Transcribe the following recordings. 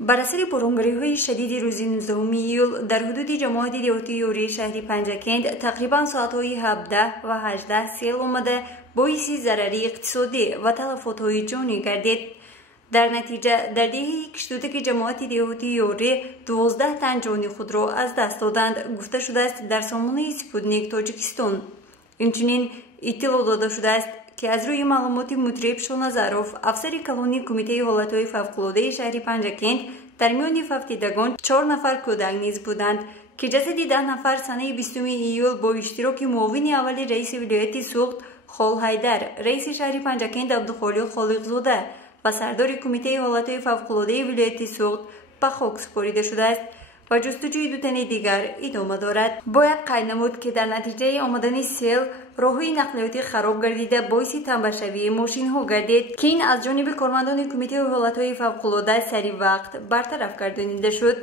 بر اثر بارانگاری‌های شدید روز 19 ایول در حدود جماعت دهاتی یوری شهر پنجکند تقریبا ساعت‌های 17 و 18 سیل آمده باعث ضرری اقتصادی و تلفات‌های جانی گردید. در نتیجه در دهه 82 جماعت دهاتی یوری 12 تن جان خود را از دست دادند گفته شده است در سامانه سپوتنیک تاجیکستان. اینچنین اطلاع داده شده است که از روی معلومات مطرب شونازاروف افسر کلانی کمیته حالتهای فوق‌العاده شهر پنجکند در میان فوتیدگان 4 نفر کودک نیز بودند که جسد 10 نفر سنه 20 ایول با اشتراک معاون اول رئیس ولایت سوخت خال حیدر، رئیس شهر پنجکند عبدالخالق خالقزاده و سردار کمیته حالتهای فوق‌العاده ولایت سوخت به خاک سپرده شده است و جستجوی 2 تن دیگر ادامه دارد. باید قید نمود که در نتیجه آمدن سیل راههای نقلیاتی خراب گردیده باعث تنبشوی ماشین ها گردید که این از جانب کارمندان کمیته حالتهای فوق‌العاده سریع وقت برطرف گردانیده شد.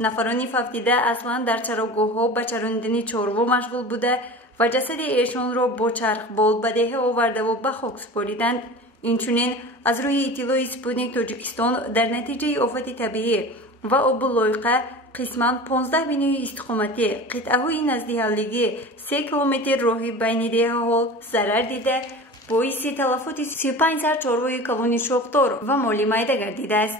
نفران فوتیده اصلا در چراگاه ها به چراندن چاروا مشغول بوده و جسد ایشان را با چرخبال به دهه آورده و به خاک سپاریدند. اینچنین از روی اطلاع سپوتنیک تاجیکستان در نتیجه آفت طبیعی و آب لایقه قسماً 15 بینای استقامتی قطعه های نزدیحالگی 3 کیلومتر راهی بین دهه ها ضرر دیده باعث تلفات 35 سر چارهای کلانی شاخدار و مالی میده گردیده است.